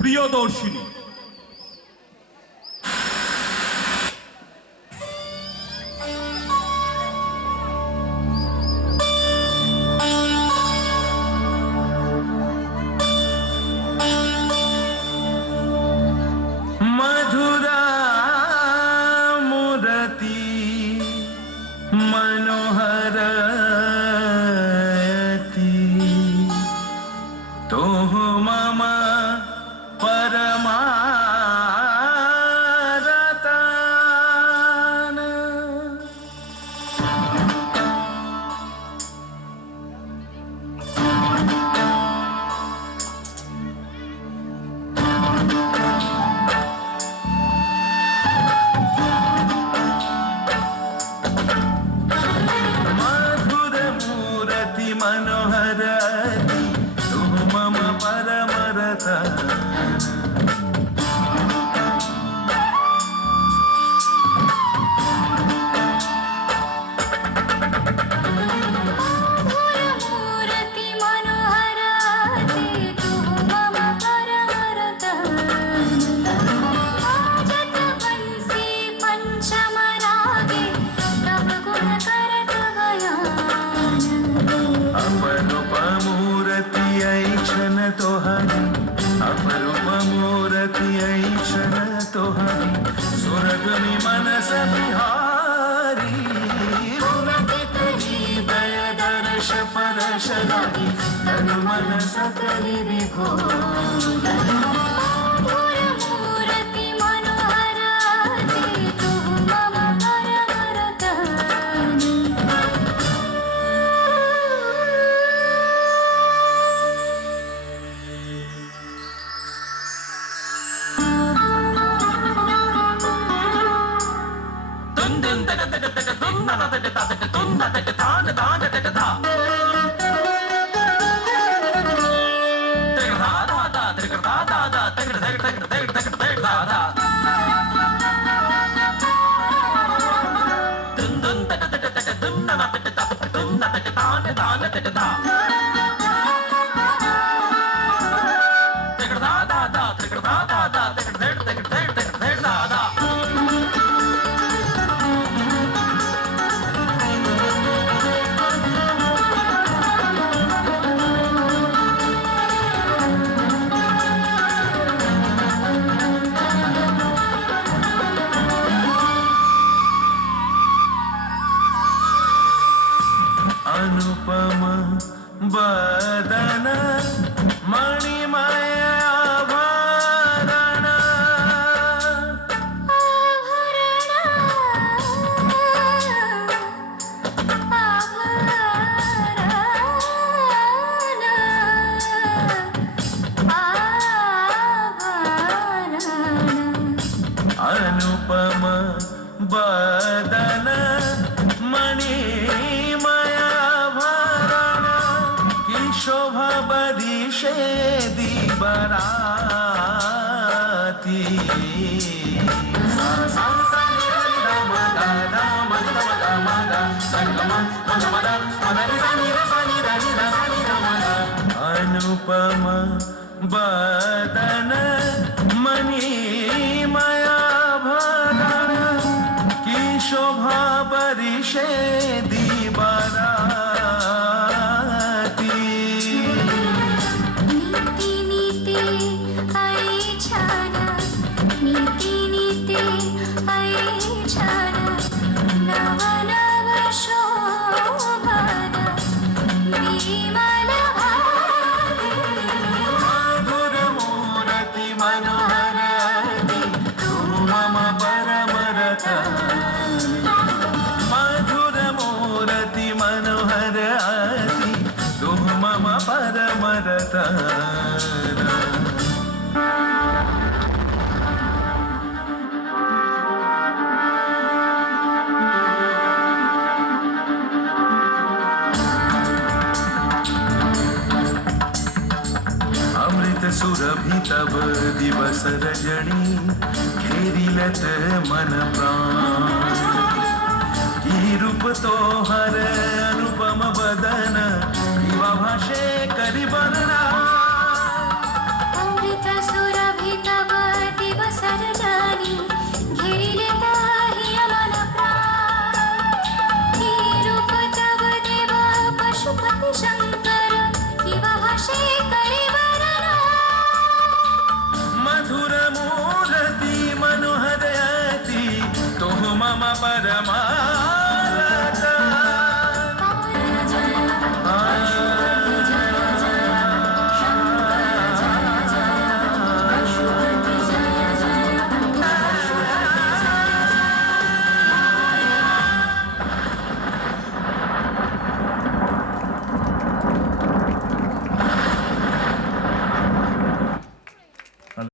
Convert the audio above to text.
প্রিয়দর্শিনী। मधुरा मुरती मनोहरती तोह मम परमारतान। मनोहरती तुम मम परमरता। मूर्ति मनोहरती तुम मम परमरता। जत बंसी पंचम रागे तव गुण करत बयान। अपरूप मूर्ति ऐक्षण तोहरी, अपरूप मूर्ति ऐक्षण तोहरी, सुरगनि मनस बिहारी। पुलकित हृदय दर्श परश लागी, तनु मन सकलि विभोर। मूर्ति मनोहरती तुम मम परमरता। अनुपम बदन मणिमय आभरण। अनुपम बदन मणिमय आभरण की शोभा बरिशे दीबराती। अनुपम बदन मणिमय आभरण की शोभा बरिशे दीबराती। नीति नीति ऐच्छन, नीति नीति ऐच्छन, नव नव शोभन विमल भाति। मधुर मूर्ति मनोहरती तुम मम परमरता। मधुर मूर्ति मनोहरती तुम मम परमरता। अमृत सुरभि तब दिवस रजनी, घेरिलत मन प्राण। की रूप तो हर अनुपम बदन, विवा भाषे करि वर्णना। अमृत सुरभि शंकर किंवा भाषे करी वर्णन मधुर मूर्ती मनोहरती तो मम परमा